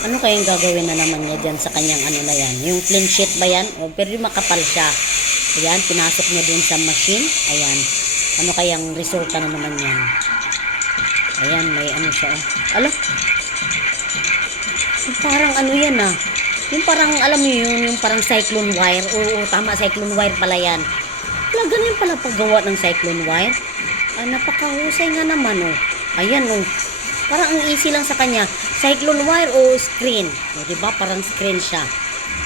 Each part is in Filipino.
gagawin na naman niya dyan sa kanyang ano na yan. Yung clean sheet ba yan? O, pero makapal siya. Ayan, pinasok niya dun sa machine. Ayan. Ano kayang resulta na naman yan? Ayan, may ano siya. Oh. Yung parang ano yan ah. Yung parang, alam mo yun, yung parang cyclone wire. Oo, tama, cyclone wire pala yan. Wala, ganyan pala paggawa ng cyclone wire. Ah, napakahusay nga naman oh. Ayan oh. Parang ang easy lang sa kanya. Cyclone wire o screen. O, di ba? Parang screen siya.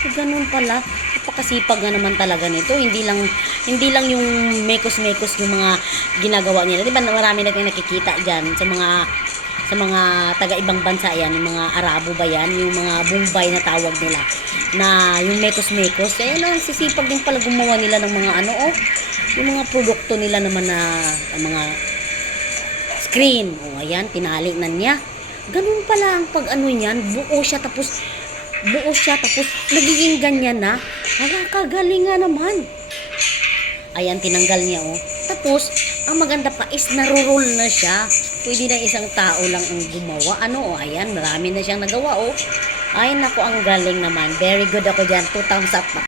So, ganun pala. Napakasipag nga naman talaga nito. Hindi lang hindi lang yung mekos-mekos yung mga ginagawa nila. Di ba marami natin nakikita dyan sa mga sa mga taga ibang bansa yan, yung mga Arabo ba yan, yung mga Bombay na tawag nila, na yung mekos-mekos, eh, ano, sisipag din pala gumawa nila ng mga ano, oh, yung mga produkto nila naman na, mga screen. O, ayan, tinali na niya. Ganun pala ang pag ano niyan, buo siya tapos buo siya tapos nagiging ganyan na. Hala, kagaling nga naman. Ayan, tinanggal niya oh. Tapos, ang maganda pa is narurol na siya. Pwede na isang tao lang ang gumawa. Ano, oh, ayan, marami na siyang nagawa oh. Ay, nako, ang galing naman. Very good ako dyan. Two thumbs up.